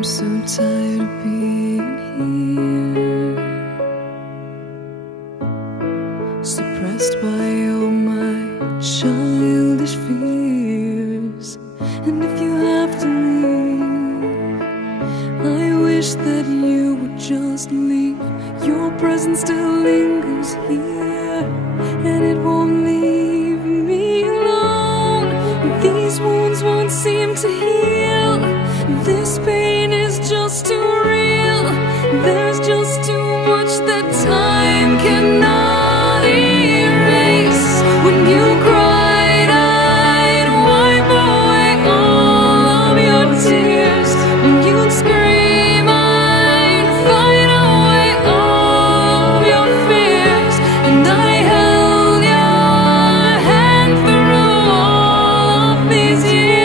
I'm so tired of being here, suppressed by all my childish fears. And if you have to leave, I wish that you would just leave. Your presence still lingers here, and it won't leave me alone. These wounds won't seem to heal. This pain is just too real. There's just too much that time cannot erase. When you cried, I'd wipe away all of your tears. When you'd scream, I'd fight away all of your fears. And I held your hand through all of these years.